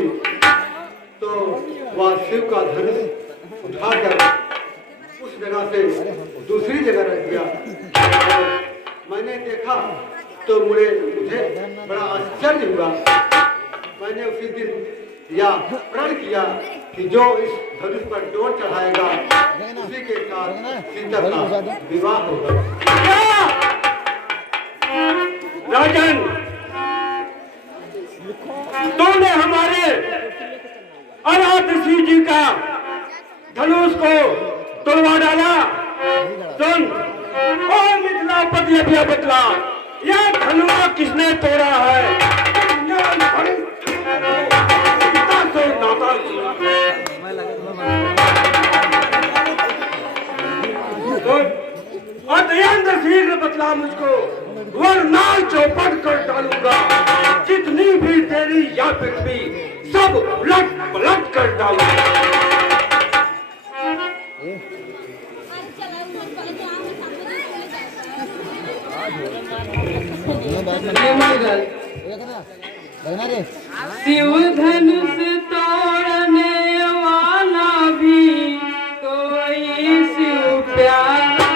थी तो वह शिव का धनुष उठाकर उस जगह से दूसरी जगह रख दिया। मैंने देखा तो मुझे बड़ा आश्चर्य हुआ। मैंने उसी दिन यह प्रण किया कि जो इस धनुष पर डोर चढ़ाएगा उसी के साथ सीता का विवाह होगा। राजन, तुमने हमारे अनाथ जी का धनुष को तोड़वा डाला। सुन, ओ मिथिलापति अभिया बतला, यह धनुआ किसने तोड़ा है? अत्यंत शीघ्र बतला मुझको, वरना चौपट कर डालूंगा। जितनी भी तेरी या पृथ्वी सब उलट पलट कर डालूंगा। शिव धनुष तोड़ने वाला भी कोई शिव प्यारा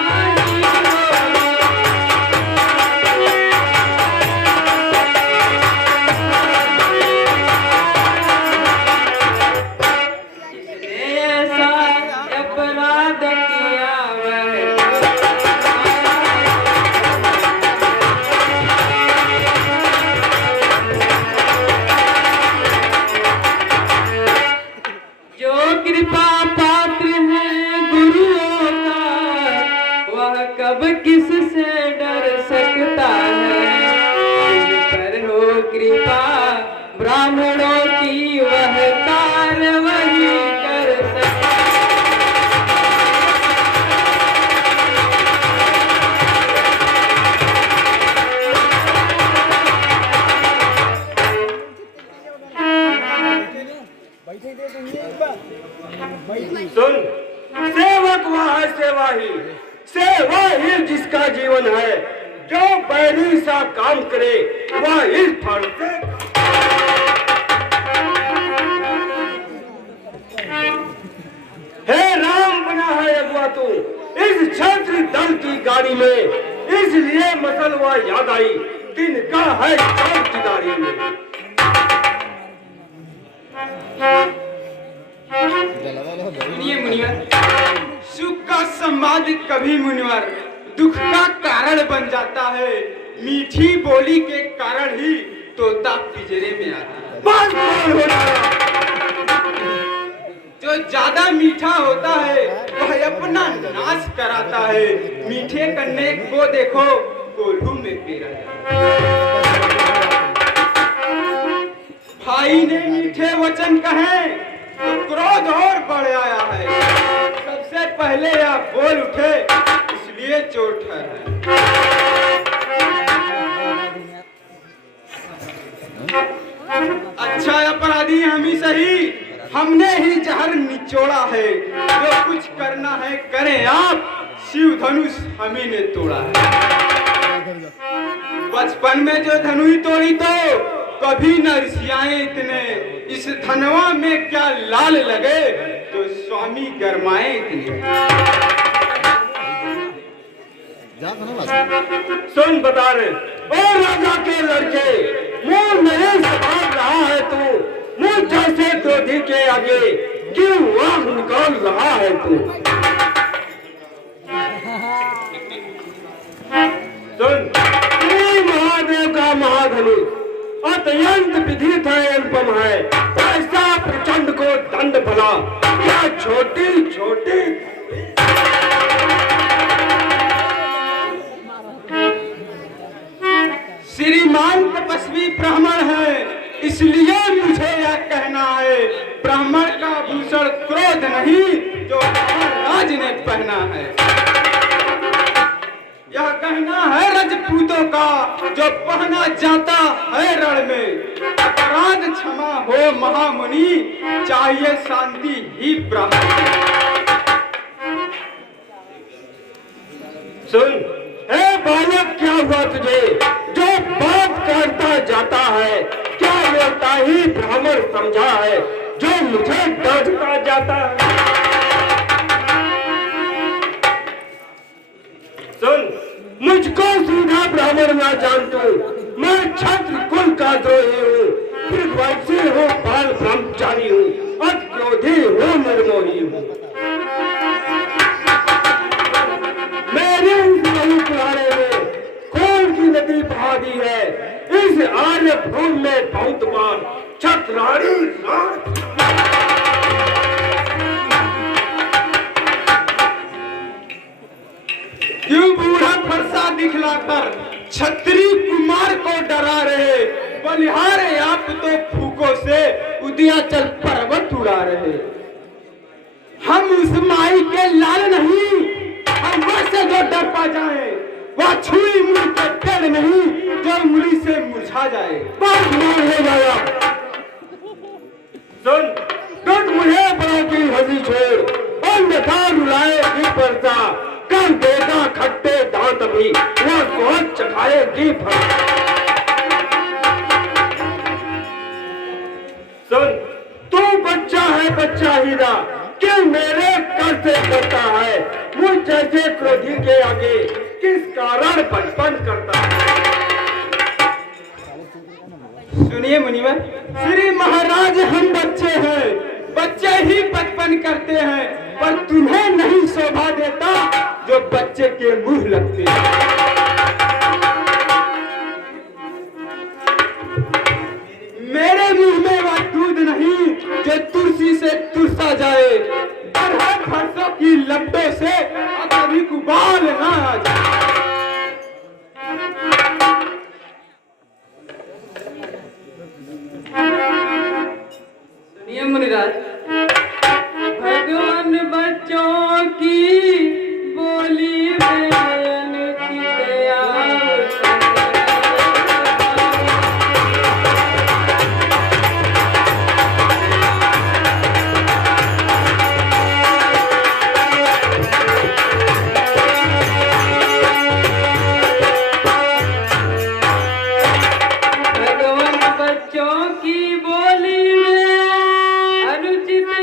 ऐसा अपराध किया कृपा पात्र है गुरुओं का, वह कब किससे डर सकता है। पर हो कृपा ब्राह्मणों की, वह कार्य वही कर सकता सुन, सेवक वह है सेवा ही जिसका जीवन है। जो बैरी सा काम करे वह इस फल से। हे राम बना है अगुआ तू इस छत्र दल की गाड़ी में, इसलिए मसलवा याद आई दिन का है चौक की गाड़ी में। मुनिवर, सुख का संवाद कभी मुनिवर दुख का कारण बन जाता है। मीठी बोली के कारण ही तोता पिंजरे में आता है। बस हो जाए। जो ज्यादा मीठा होता है वह अपना नाश कराता है। मीठे कन्ने को देखो कोल्हू में पेरा है। भाई ने मीठे वचन कहे तो क्रोध और बढ़ आया है। सबसे पहले आप बोल उठे इसलिए चोट है। अच्छा अपराधी हम ही सही, हमने ही जहर निचोड़ा है। जो कुछ करना है करें आप, शिव धनुष हम ही ने तोड़ा है। बचपन में जो धनुष तोड़ी तो कभी न रिसियाए इतने। इस धनवा में क्या लाल लगे तो स्वामी गरमाए इतने। सुन बता रहे, ओ राजा के लड़के, मुंह नहीं संभाल रहा है तू। मुंह जैसे क्रोधी के आगे क्यों आंख निकाल रहा है तू। सुन, महादेव का महाधनुष अत्यंत विधित है, अनुपम है। ऐसा प्रचंड को दंड भला क्या छोटी छोटी। श्रीमान तपस्वी ब्राह्मण है, इसलिए मुझे यह कहना है। ब्राह्मण का भूषण क्रोध नहीं जो राज ने पहना है। यह कहना है रजपूतों का जो पहना जाता है रण में। अपराध क्षमा हो महामुनि, चाहिए शांति ही ब्राह्मण। सुन, हे बालक, क्या हुआ तुझे जो बात करता जाता है? क्या बोलता ही ब्राह्मण समझा है जो मुझे डांटता जाता है। सुन, मुझको सीधा ब्राह्मण ना जान तू, मैं क्षत्र कुल का द्रोही हूँ, फिर वैसे हूँ, बाल ब्रह्मचारी हूँ, अति क्रोधी हूँ, निर्मोही हूँ। मेरे इस नदी किनारे में खून की नदी बहा दी है। इस आर्य भूमि में बहुत बार छत्रारी क्यों बूढ़ा फरसा दिखलाकर छत्री कुमार को डरा रहे, बलिहारे आप तो फूकों से उदयाचल पर्वत उड़ा रहे। हम उस माई के लाल नहीं, हम वैसे जो डर पा जाए, वह छुई मुड़ के पेड़ नहीं जो मुड़ी से मुरझा जाए। बहुत मार हो जाएगा। सुन, कट मुझे बड़ों की हंसी छोड़, अन्यथा रुलाएगी परसा, कर देगा खट्टे दांत भी, वह बहुत चखाएगी फल। सुन, तू बच्चा है, बच्चा हीरा, कि मेरे कर से करता है, मुझ जैसे क्रोधी के आगे किस कारण बचपन करता है। सुनिए मुनिवर, श्री महाराज हम बच्चे हैं, बच्चे ही बचपन करते हैं, पर तुम्हें नहीं शोभा देता जो बच्चे के मुंह लगते हैं। मेरे मुंह में वह दूध नहीं जो तुलसी से तुरसा जाए, डर है फरसों की लपटों से कभी कुबाल ना आ जाए। मुनिराज, भगवान बच्चों की बोली में अनुचित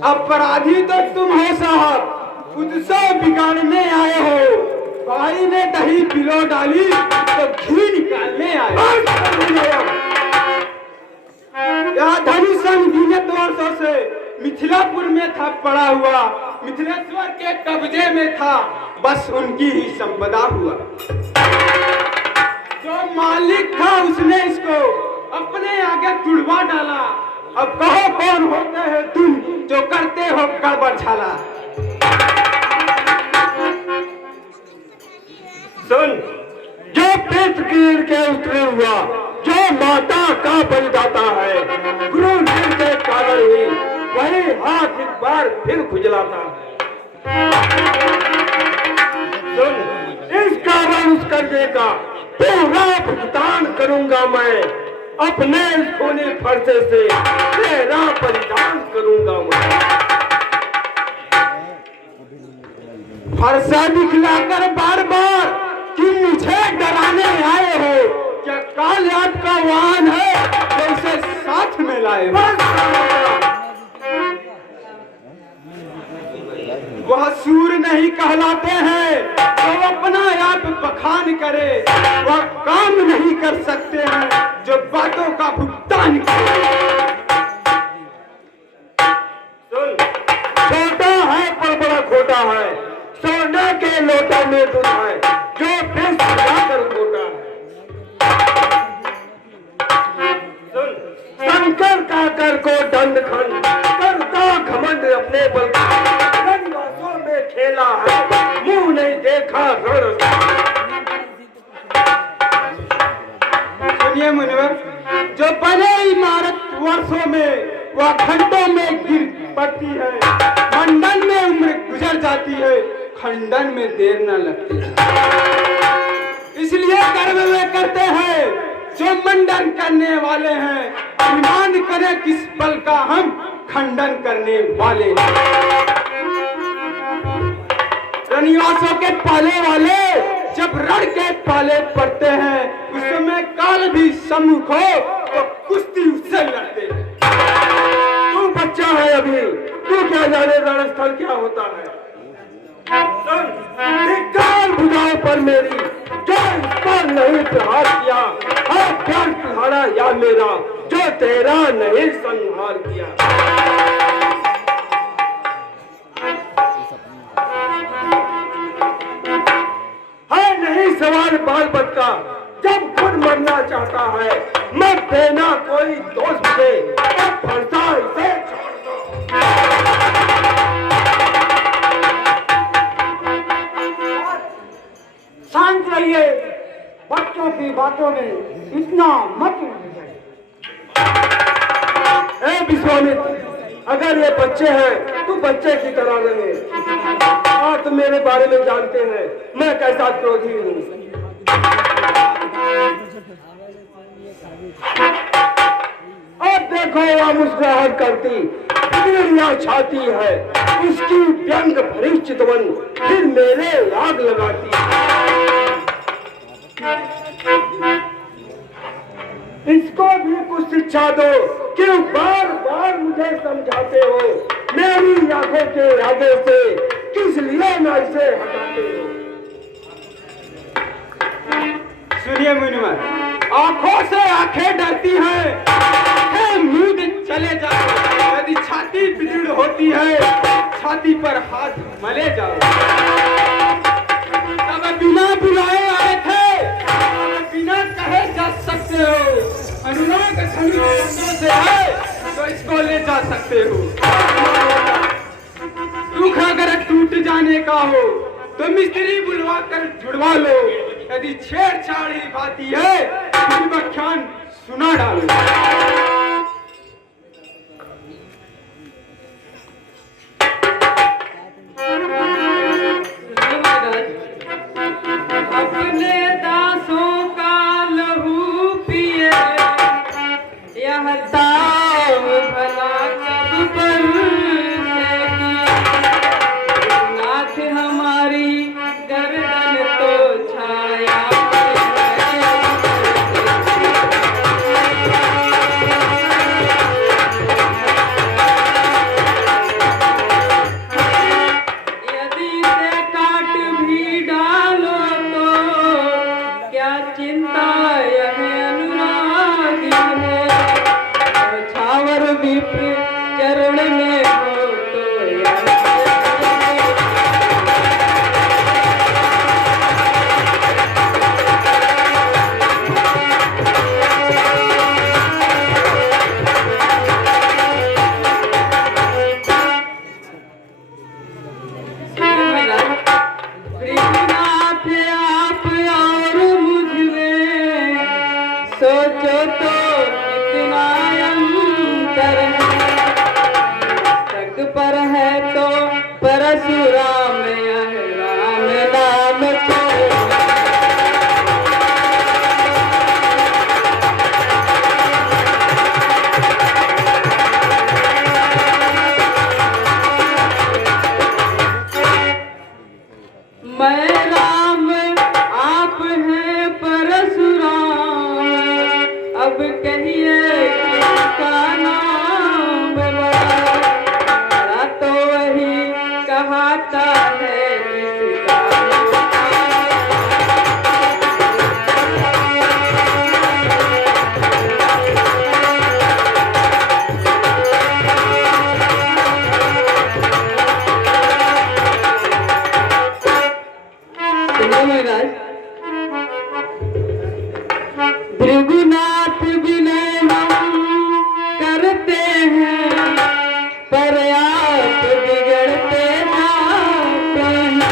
अपराधी तो तुम हो साहब, खुद से बिगाड़ने आए हो। भाई ने दही पिलो डाली तो घी निकालने आए। यह धनुषन विगत वर्षों से मिथिलापुर में था पड़ा हुआ, मिथिलेश्वर के कब्जे में था, बस उनकी ही संपदा हुआ। जो मालिक था उसने इसको अपने आगे तुड़वा डाला। अब कहो कौन होते हैं तुम जो करते हो गड़बड़ छाला। सुन, जो पेट कीड़ के उतरे हुआ, जो माता का बलिदाता है, गुरु गिर के कारण ही वही हाथ एक बार फिर खुजलाता है। सुन, इस कारण उस कर्जे का पूरा भुगतान करूंगा मैं। अपने खूनी फरसे से तेरा परिधान करूंगा मैं। फरसा दिखलाकर बार बार कि मुझे डराने आए हो, क्या काल आपका वाहन है जो उसे साथ में लाए हो? वह सूर नहीं कहलाते हैं जो अपना आप बखान करे, वह काम नहीं कर सकते हैं जो बातों का भुगतान करे। सुन, छोटा है पर बड़ा खोटा है, सोने के लोटा में दूध है जो फिर कर खोटा है। सुन, शंकर का कर को दंड खंड करता घमंड अपने बल रंगवासों में खेला है, मुंह नहीं देखा रण। सुनिए मुनिवर, जो बने इमारत वर्षों में वह घंटों में गिर पड़ती है, मंडन में उम्र गुजर जाती है, खंडन में देर न लगती है। इसलिए गर्व में करते हैं जो मंडन करने वाले हैं, अभिमान करें किस बल का हम खंडन करने वाले हैं। रनिवासों के पाले वाले जब रण के पाले पड़ते हैं, उस समय काल भी सम्मुख हो तो कुश्ती उससे लड़ते हैं। तू बच्चा है अभी, तू क्या जाने रणस्थल क्या होता है। धिक्कार भुजाओं पर मेरी, जो इस पर नहीं प्रहार किया, है प्यार तुम्हारा या मेरा जो तेरा नहीं संहार किया। है नहीं सवाल बाल बच्चा जब खुद मरना चाहता है, मत देना कोई दोस्त मुझे, अब फरसा इसे छोड़ दो। शांत रहिए, बच्चों की बातों में इतना मत उलझिए। ए विश्वामित्र, अगर ये बच्चे हैं तो बच्चे की तरह रहे। और तुम मेरे बारे में जानते हैं मैं कैसा क्रोधी हूँ। अब देखो वह मुस्कुराहट करती पीड़ियां छाती है, उसकी व्यंग भरी चितवन फिर मेरे आग लगाती है। इसको भी कुछ शिक्षा दो, क्यों बार बार मुझे समझाते हो, मेरी आंखों के आगे से किस लिए न इसे हटाते हो। सुनिए मुनिवर, आंखों से आंखें डरती हैं, आंखें मूंद चले जाओ। यदि छाती पिछड़ होती है, छाती पर हाथ मले जाओ। तब बिना बुलाए आए थे, तब बिना कहे जा सकते हो। अनुराग धनुष से है तो इसको ले जा सकते हो। दुख अगर टूट जाने का हो तो मिस्त्री बुलवा कर जुड़वा लो। यदि छेड़छाड़ी बाती है तो व्याख्यान सुना डालो। अपने दासों का लहू पिए, यह दाव भला कब बरसेगी। नाथ हमारी गर्दन तो छाया यदि से काट भी डालो तो क्या चिंता यह अनुरागी है। छावर विप्र चरण में हो तो यह कृष्णाथ आप और मुझ में सोचो तो कितना अंतर है। करते हैं पर आप बिगड़ते जाते हैं।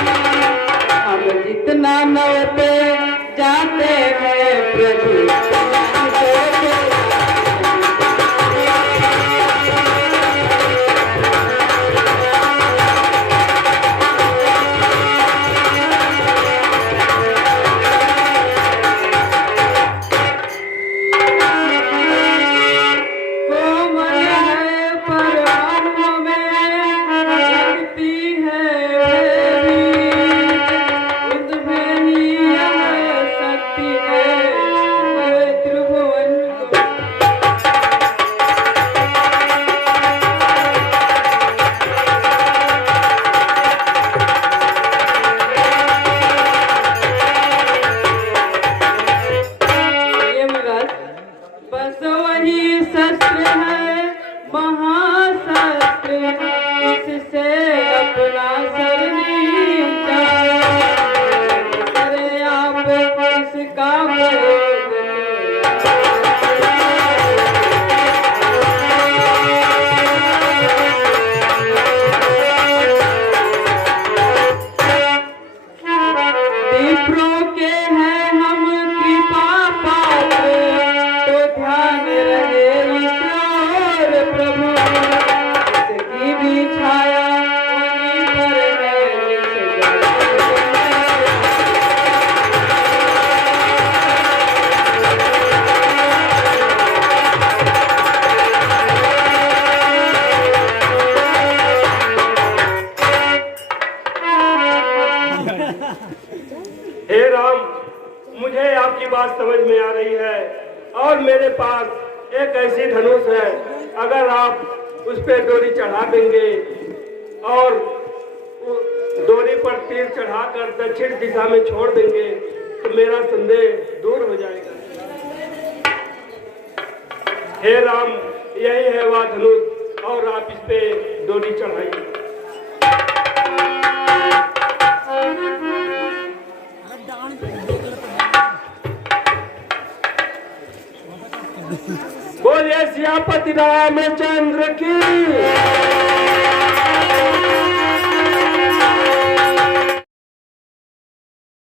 हम जितना नौते जाते हैं प्रभु बस वही शस्त्र है महाशस्त्र, इससे अपना सर नीचा करे आप इसका प्रयोग। विप्रों के हैं हम कृपा पात्र, तो ध्यान रहे ईश्वर प्रभु, इसकी भी छाया उन्हीं पर है जिस जगह। हे राम, मुझे आपकी बात समझ में आ रही है और मेरे पास एक ऐसी धनुष है, अगर आप उस पे डोरी चढ़ा देंगे और डोरी पर तीर चढ़ाकर दक्षिण दिशा में छोड़ देंगे तो मेरा संदेह दूर हो जाएगा। हे राम, यही है वह धनुष और आप इस पे डोरी चढ़ाइए। बोलिए सियापति रामचंद्र की।